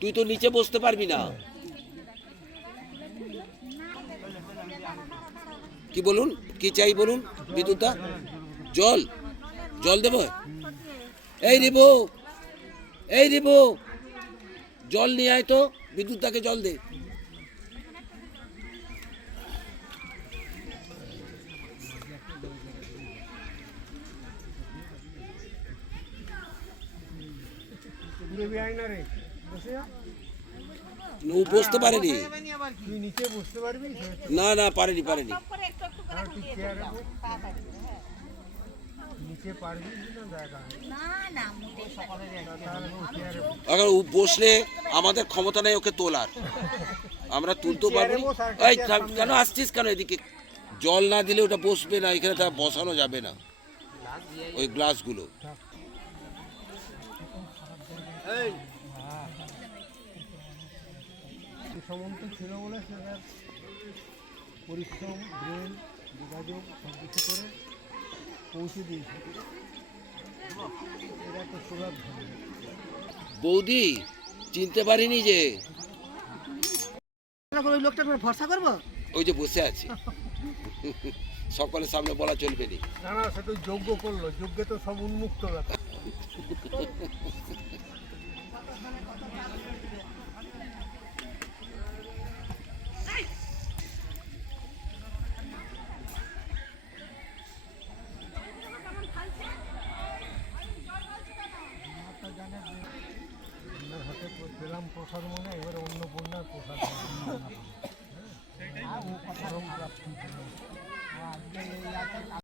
তুই তো নিচে বসতে পারবি না। কি বলুন? কি চাই বলুন? বিদ্যুৎদা? জল? জল দেব? এই রিবু! এই রিবু! জল নিয়ে আয় তো। বিদ্যুৎদাকে জল দে দেবী আয় না রে বসে যা। ও বসতে পারেনি। না না পারেনি পারেনি। আর তুই চেয়ারে বস। নিচে পারবি কি না জায়গা? নেই। না না মোটে তাহলে ও চেয়ারে বস। আবার ও বসলে আমাদের ক্ষমতা নেই ওকে তোলার। আমরা তুলতেও পারব না। এই কেন আসছিস কেন এদিকে? জল না দিলে ওটা বসবে না এখানে তা বসানো যাবে না। ওই গ্লাসগুলো। সমন্ত ছিল বলে সে তার পরিশ্রম ব্রেন যোগাযোগ সব কিছু করে পৌঁছে দিয়েছে। এটা তো সুরাত বৌদি চিনতে পারিনি যে ওই উপরে ভরসা করব? ওই যে বসে আছে। সকলের সামনে বলা চলবে না। না সে তো যোগ্য করল। যোগ্য তো সব উন্মুক্ত ব্যাপার। পেলাম প্রসাদ মনে এবারে বন্যার প্রসাদ পরম প্রাপ্তি